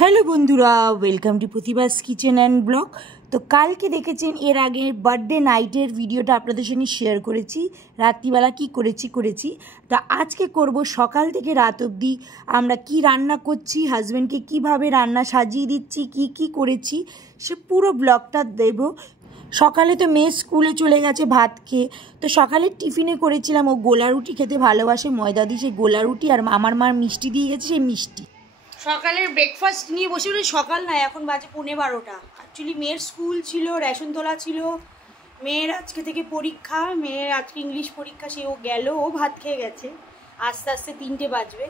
Hello বন্ধুরা, welcome to Pratibha's kitchen and blog. তো কালকে দেখেছেন এর আগে বার্থডে নাইটের ভিডিওটা আপনাদের সঙ্গে শেয়ার করেছি, রাত্রিবেলা কি করেছি। তা আজকে করব সকাল থেকে রাত অবধি আমরা কি রান্না করছি, হাজব্যান্ডকে কিভাবে রান্না সাজিয়ে দিচ্ছি, কি করেছি, সে পুরো ব্লগটা দেব। সকালে তো মেয়ে স্কুলে চলে গেছে ভাত খেয়ে, তো সকালে টিফিনে করেছিলাম, ও গোলা রুটি খেতে ভালোবাসে, ময়দা দিয়ে সেই গোলা রুটি, আর আমার মা মিষ্টি দিয়ে গেছে, সেই মিষ্টি। সকালের ব্রেকফাস্ট নিয়ে বসে বলে, সকাল না এখন বাজে 11:15। অ্যাকচুয়ালি মেয়ের স্কুল ছিল, রেশন তোলা ছিল, মেয়ের আজকে থেকে পরীক্ষা, মেয়ের আজকে ইংলিশ পরীক্ষা, সে ও গেল, ও ভাত খেয়ে গেছে, আস্তে আস্তে 3টে বাজবে।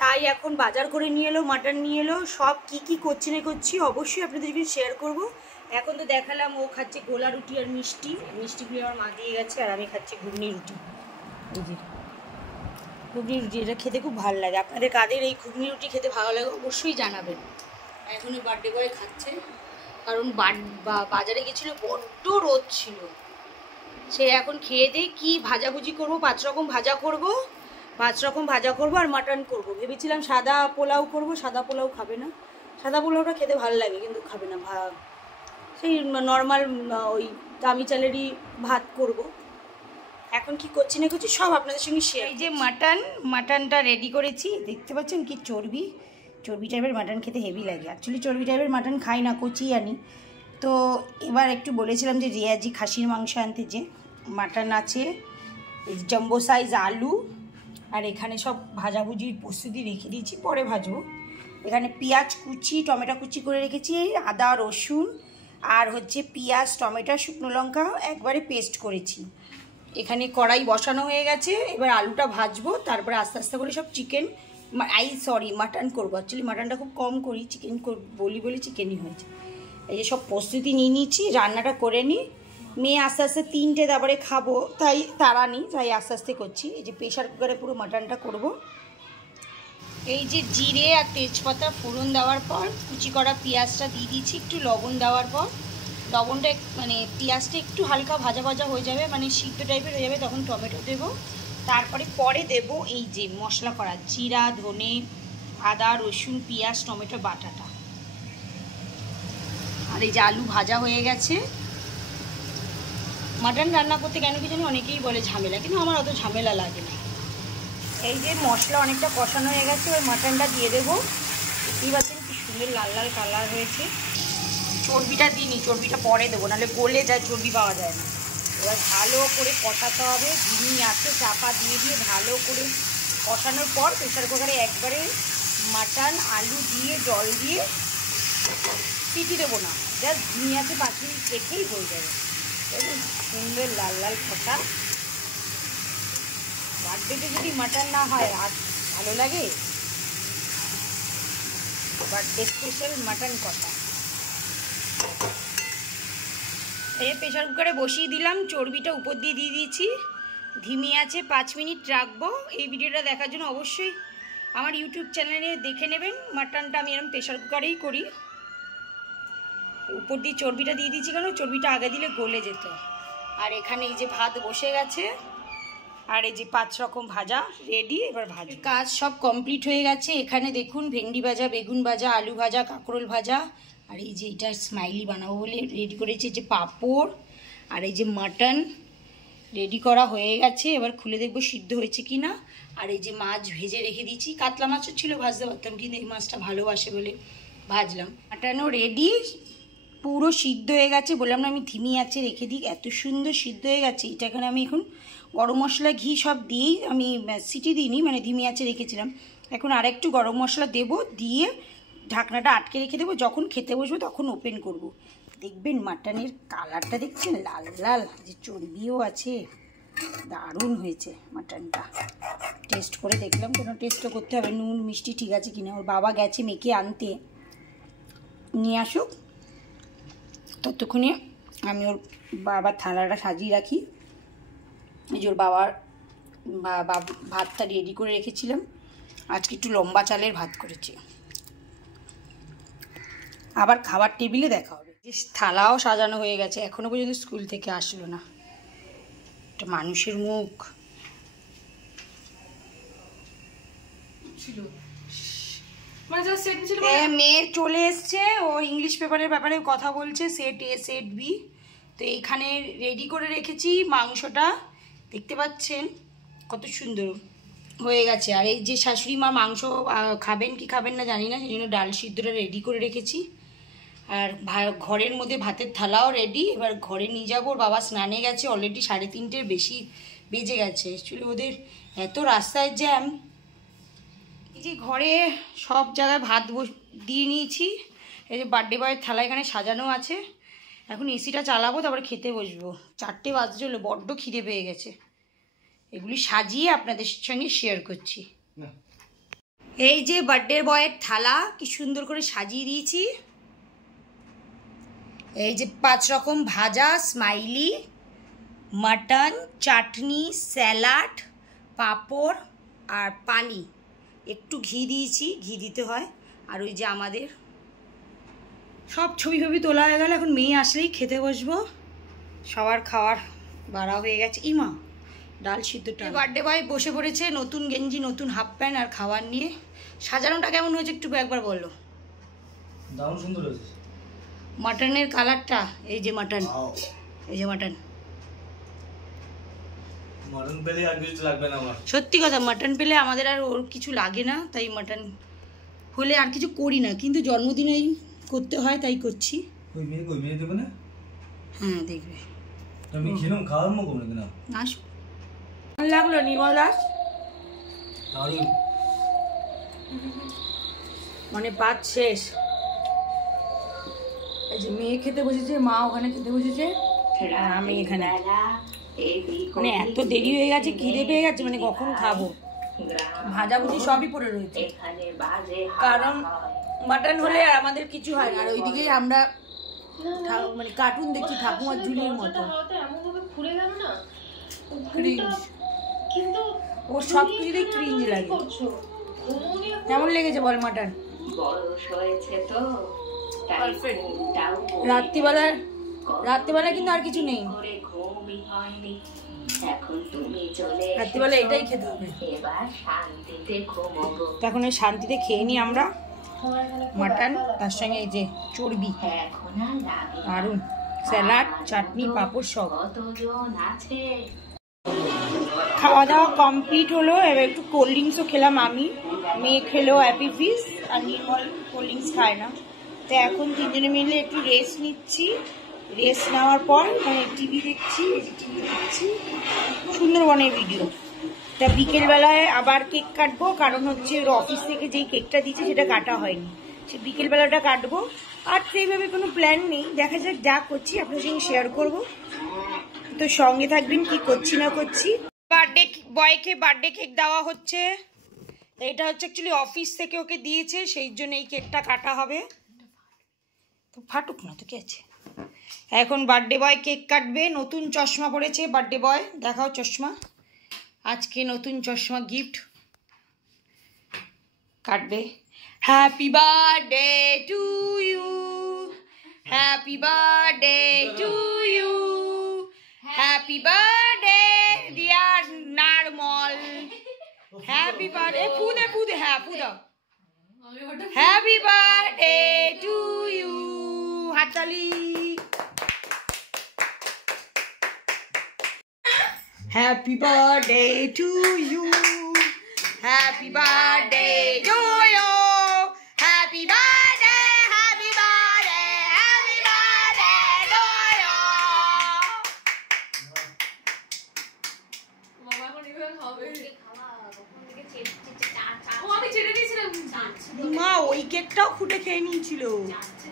তাই এখন বাজার করে নিয়ে এলো, মাটন নিয়ে এলো, সব কি করছি না করছি অবশ্যই আপনাদেরকে শেয়ার করব। এখন তো দেখালাম ও খাচ্ছে গোলা রুটি আর মিষ্টিগুলো আমার মা দিয়ে গেছে, আর আমি খাচ্ছি ঘুগনি রুটি। এই যে ঘুগনি রুটি, এটা খেতে খুব ভালো লাগে। আপনাদের কাদের এই ঘুগনি রুটি খেতে ভালো লাগে অবশ্যই জানাবেন। এখন ওই বার্থডে বয় খাচ্ছে, কারণ বাজারে গেছিলো, বড্ড রোদ ছিল। সে এখন খেয়ে দিয়ে কি ভাজাভুজি করবো, 5 রকম ভাজা করবো আর মাটন করবো। ভেবেছিলাম সাদা পোলাও করবো, সাদা পোলাও খাবে না, সাদা পোলাওটা খেতে ভালো লাগে কিন্তু খাবে না, সেই নর্মাল ওই দামি চালেরই ভাত করবো। এখন কি করছি না করছি সব আপনাদের সঙ্গে শেয়ার। এই যে মাটনটা রেডি করেছি, দেখতে পাচ্ছেন কি চর্বি টাইপের মাটন খেতে হেভি লাগে। অ্যাকচুয়ালি চর্বি টাইপের মাটন খাই না, কচি আনি। তো এবার একটু বলেছিলাম যে রিয়াজি খাসির মাংস আনতে, যে মাটন আছে, জাম্বো সাইজ আলু, আর এখানে সব ভাজাভুজির প্রস্তুতি রেখে দিয়েছি, পরে ভাজবো। এখানে পেঁয়াজ কুচি, টমেটো কুচি করে রেখেছি, আদা রসুন আর হচ্ছে পেঁয়াজ, টমেটো, শুকনো লঙ্কা একবারে পেস্ট করেছি। এখানে কড়াই বসানো হয়ে গেছে, এবার আলুটা ভাজবো, তারপরে আস্তে আস্তে করে সব মাটন করবো। অ্যাকচুয়ালি মাটনটা খুব কম করি, চিকেন বলি চিকেনই হয়েছে। এই যে সব প্রস্তুতি নিয়ে নিচ্ছি, রান্নাটা করে নিই। মেয়ে আস্তে আস্তে 3টে তারপরে খাবো, তাই তাড়া নিই, তাই আস্তে আস্তে করছি। এই যে প্রেশার কুকারে পুরো মাটনটা করব। এই যে জিরে আর তেজপাতা ফোড়ন দেওয়ার পর কুচি করা পেঁয়াজটা দিয়ে দিচ্ছি, একটু লবণ দেওয়ার পর, লবণটা মানে পেঁয়াজটা একটু হালকা ভাজা হয়ে যাবে, মানে সিদ্ধ টাইপের হয়ে যাবে, তখন টমেটো দেবো। তারপরে পরে দেব এই যে মশলা করা জিরা, ধনে, আদা, রসুন, পেঁয়াজ, টমেটো বাটাটা। আর এই যে আলু ভাজা হয়ে গেছে। মাটন রান্না করতে কেন কি জানি অনেকেই বলে ঝামেলা, কিন্তু আমার অত ঝামেলা লাগে না। এই যে মশলা অনেকটা কষানো হয়ে গেছে, ওই মাটনটা দিয়ে দেবো। বুঝতেই পারছেন কি সুন্দর লাল লাল কালার হয়েছে। চর্বিটা দিইনি, চর্বিটা পরে দেবো, নাহলে গলে যায়, চর্বি পাওয়া যায় না। এবার ভালো করে কষাতে হবে, ধিমি আঁচে চাপা দিয়ে ভালো করে কষানোর পর প্রেসার কুকারে একবারে মাটন আলু দিয়ে জল দিয়ে সিটি দেবো না, জাস্ট ধিমি আঁচে 5 মিনিট রেখেই হয়ে যাবে। সুন্দর লাল লাল কষা। বার্থডেতে যদি মাটন না হয় আর ভালো লাগে? বার্থডে স্পেশাল মাটন কষা। এই প্রেশার কুকারে বসিয়ে দিলাম, চর্বিটা উপর দিয়ে দিয়েছি, ধিমি আছে 5 মিনিট রাখবো। এই ভিডিওটা দেখার জন্য অবশ্যই আমার ইউটিউব চ্যানেলে দেখে নেবেন। মাটনটা আমি এরকম প্রেশার কুকারেই করি। উপর দিয়ে চর্বিটা দিয়ে দিয়েছি, কারণ চর্বিটা আগে দিলে গলে যেত। আর এখানে এই যে ভাত বসে গেছে, আর এই যে 5 রকম ভাজা রেডি। এবার ভাজি কাজ সব কমপ্লিট হয়ে গেছে। এখানে দেখুন ভেন্ডি ভাজা, বেগুন ভাজা, আলু ভাজা, কাঁকরোল ভাজা, আর এই যে এটা স্মাইলি বানাবো বলে রেডি করেছি, যে পাঁপড়, আর এই যে মাটন রেডি করা হয়ে গেছে। এবার খুলে দেখবো সিদ্ধ হয়েছে কি না। আর এই যে মাছ ভেজে রেখে দিয়েছি, কাতলা মাছও ছিল, ভাজতে পারতাম, কিন্তু এই মাছটা ভালোবাসে বলে ভাজলাম। মাটনও রেডি, পুরো সিদ্ধ হয়ে গেছে। বললাম না আমি ধিমি আছে রেখে দিই, এত সুন্দর সিদ্ধ হয়ে গেছে। এটা এখানে আমি এখন গরম মশলা, ঘি সব দিয়েই আমি সিটি দিইনি, মানে ধিমি আছে রেখেছিলাম। এখন আরেকটু গরম মশলা দেবো, দিয়ে ঢাকনাটা আটকে রেখে দেবো। যখন খেতে বসবো তখন ওপেন করব। দেখবেন মাটনের কালারটা দেখছেন, লাল লাল, যে চর্বিও আছে, দারুণ হয়েছে মাটনটা। টেস্ট করে দেখলাম, কেন টেস্টও করতে হবে, নুন মিষ্টি ঠিক আছে কিনা। ওর বাবা গেছে মেয়েকে আনতে, নিয়ে আসুক, ততক্ষণে আমি ওর বাবার থালাটা সাজিয়ে রাখি। এই যে ওর বাবার ভাতটা রেডি করে রেখেছিলাম, আজকে একটু লম্বা চালের ভাত করেছি। আবার খাবার টেবিলে দেখা হবে। থালাও সাজানো হয়ে গেছে, এখনো পর্যন্ত স্কুল থেকে আসলো না। একটা মানুষের মুখ ছিল, মেয়ে চলে এসছে, ও ইংলিশ পেপারের ব্যাপারে কথা বলছে, সেট এ সেট বি। তো এইখানে রেডি করে রেখেছি মাংসটা, দেখতে পাচ্ছেন কত সুন্দর হয়ে গেছে। আর এই যে শাশুড়ি মা মাংস খাবেন কি খাবেন না জানি না, সেই জন্য ডাল সিদ্ধটা রেডি করে রেখেছি। আর ঘরের মধ্যে ভাতের থালাও রেডি। এবার ঘরে নিয়ে যাবো, ওর বাবা স্নানে গেছে, অলরেডি 3:30-এর বেশি বেজে গেছে। অ্যাকচুয়ালি ওদের এত রাস্তায় জ্যাম। এই যে ঘরে সব জায়গায় ভাত দিয়ে নিয়েছি। এই যে বার্থডে বয়ের থালা এখানে সাজানো আছে। এখন এসিটা চালাবো, তারপরে খেতে বসবো। 4টে বাজতে হলো, বড্ড খিদে পেয়ে গেছে। এগুলি সাজিয়ে আপনাদের সঙ্গে শেয়ার করছি। এই যে বার্থডে বয়ের থালা কি সুন্দর করে সাজিয়ে দিয়েছি। এই যে 5 রকম ভাজা, স্মাইলি, মাটন, চাটনি, স্যালাড, পাঁপড় আর পানি, একটু ঘি দিয়েছি, ঘি দিতে হয়। আর ওই যে আমাদের সব ছবি তোলা হয়ে গেল। এখন মেয়ে আসলেই খেতে বসবো। সবার খাওয়ার বাড়া হয়ে গেছে। ইমা ডাল সিদ্ধটা। বার্থডে বয় বসে পড়েছে, নতুন গেঞ্জি, নতুন হাফ প্যান্ট আর খাবার নিয়ে। সাজানোটা কেমন হয়েছে একটু একবার বলো। দারুণ সুন্দর হয়েছে। মাটনের কালারটা, এই যে মাটন, এই যে মাটন। মাটন পেলে আর কিছু লাগবে না আমার। সত্যি কথা, মাটন পেলে আমাদের আর ওর কিছু লাগে না, তাই মাটন হলে আর কিছু করি না। কিন্তু জন্মদিনেই করতে হয়, তাই করছি। কই মেয়ে দেবে না? হ্যাঁ দেখবে। আমি খেলাম, খাওয়ার মো কোন না। আসো, ভালো লাগলো নির্মল দাস? দারুণ। মানে ভাত শেষ। এই যে মেয়ে খেতে বসেছে, মা ওখানে খেতে বসেছে, আর আমি এখানে। মানে এত দেরি হয়ে গেছে, খিদে পেয়ে গেছে, মানে কখন খাবো। ভাজাভুজি সবই পড়ে রয়েছে, কারণ মাটন হলে আর আমাদের কিছু হয় না। আর ওইদিকে আমরা মানে কার্টুন দেখছি ঠাকুমার ঝুলির মতো। ও সব কিছুতেই ক্রিঞ্জ লাগে। কেমন লেগেছে বল মাটন? রাত্রিবেলা কিন্তু আর কিছু নেই, রাত্রিবেলা এটাই খেতে হবে। এখন শান্তিতে খেয়ে নি আমরা মাটন, তার সঙ্গে এই যে চর্বি, দারুন স্যালাড, চাটনি, পাঁপড় সব। খাওয়া দাওয়া কমপ্লিট হলো। এবার একটু কোল্ড ড্রিঙ্কসও খেলাম আমি, মেয়ে খেলো অ্যাপি ফিজ, আর নির্মল কোল্ড ড্রিঙ্কস খায় না। তো এখন 3জনে মিলে একটু রেস্ট নিচ্ছি। রেস্ট নেওয়ার পর মানে টিভি দেখছি, সুন্দরবনের ভিডিও। তা বিকেলবেলায় আবার কেক কাটবো, কারণ হচ্ছে ওর অফিস থেকে যেই কেকটা দিচ্ছে সেটা কাটা হয়নি, সে বিকেলবেলাটা কাটবো। আর সেইভাবে কোনো প্ল্যান নেই, দেখা যাক, যা করছি আপনার সঙ্গে শেয়ার করব। তো সঙ্গে থাকবেন, কি করছি না করছি। বার্থডে বয়কে বার্থডে কেক দেওয়া হচ্ছে। এটা হচ্ছে অ্যাকচুয়ালি অফিস থেকে ওকে দিয়েছে, সেই জন্য এই কেকটা কাটা হবে। তো ফাটুক না তো, কি আছে। এখন বার্থডে বয় কেক কাটবে। নতুন চশমা পড়েছে বার্থডে বয়, দেখাও চশমা। আজকে নতুন চশমা গিফট, কাটবে। Happy birthday to you, happy birthday to you, happy birthday dear নারমল, হ্যাপি বার্থডে। পুদে হ্যাঁ পুদা। হ্যাপি বার্থডে টু ইউ, হাততালি। Happy birthday to you, happy birthday to you, happy birthday, happy birthday, happy birthday to you. বাবা এখন even হবে খাওয়া কখন থেকে ও আমি ছেড়ে দিয়েছিলাম। মা ওই কেকটাও খুঁটে খেয়ে নিয়েছিল।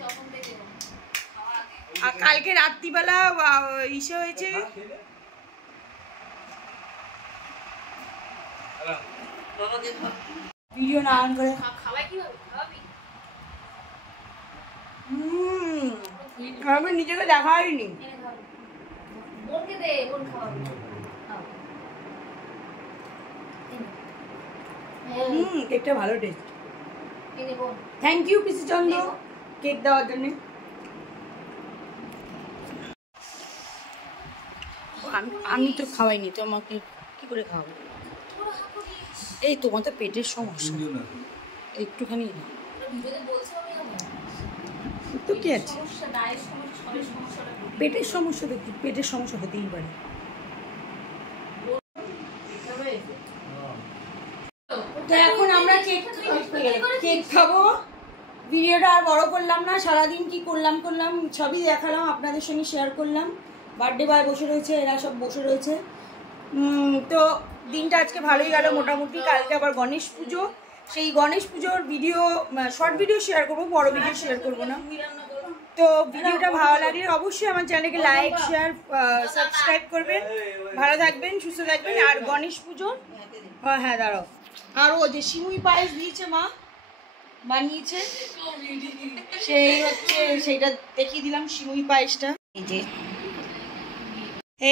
তখন থেকে আর কালকে রাত্রিবেলা ইসে হয়েছে, ভিডিও না অন করে খাওয়াই কিভাবে খাওয়াবি? আমি নিজেকে দেখা হয়নি। বোনকে দে, বোন খাওয়াবি। কেকটা ভালো টেস্ট। কিনে বোন থ্যাংক ইউ পিসি চন্দ্র কেক দেওয়ার জন্য। আমি তো খাওয়াইনি, তো আমাকে কি করে খাওয়াবো? এই তোমার তো পেটের সমস্যা, একটুখানি তো কি আছে, পেটের সমস্যা তো কি, পেটের সমস্যা হতেই পারে। তো এখন আমরা কেক খাবো। ভিডিওটা আর বড় করলাম না, সারাদিন কি করলাম সবই দেখালাম, আপনাদের সঙ্গে শেয়ার করলাম। বার্থডে বয় বসে রয়েছে, এরা সব বসে রয়েছে। তো দিনটা আজকে ভালোই গেল মোটামুটি। কালকে আবার গণেশ পুজো, সেই গণেশ পুজোর ভিডিও, শর্ট ভিডিও শেয়ার করবো, বড় ভিডিও শেয়ার করবো না। তো ভিডিওটা ভালো লাগলে অবশ্যই আমার চ্যানেলকে লাইক শেয়ার সাবস্ক্রাইব করবেন। ভালো থাকবেন, সুস্থ থাকবেন। আর গণেশ পুজোর হ্যাঁ দাঁড়াও, আর ও যে সিমুই পায়েস দিয়েছে মা, বানিয়েছে, সেই হচ্ছে সেইটা দেখিয়ে দিলাম, সিমুই পায়েসটা।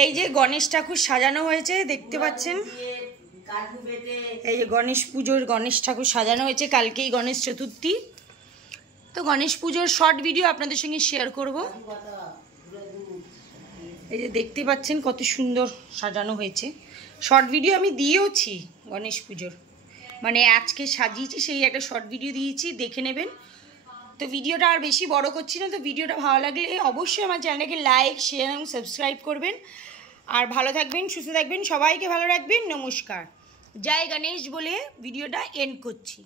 এই যে গণেশ ঠাকুর সাজানো হয়েছে, দেখতে পাচ্ছেন। এই যে গণেশ পুজোর গণেশ ঠাকুর সাজানো হয়েছে, কালকেই গণেশ চতুর্থী। তো গণেশ পুজোর শর্ট ভিডিও আপনাদের সঙ্গে শেয়ার করব। এই যে দেখতে পাচ্ছেন কত সুন্দর সাজানো হয়েছে। শর্ট ভিডিও আমি দিয়েওছি গণেশ পুজোর, মানে আজকে সাজিয়েছি সেই একটা শর্ট ভিডিও দিয়েছি, দেখে নেবেন। তো ভিডিওটা আর বেশি বড় করছি না। তো ভিডিওটা ভালো লাগলে অবশ্যই আমার চ্যানেলকে লাইক শেয়ার এবং সাবস্ক্রাইব করবেন। আর ভালো থাকবেন, সুস্থ থাকবেন, সবাইকে ভালো রাখবেন। নমস্কার, জয় গণেশ বলে ভিডিওটা এন্ড করছি।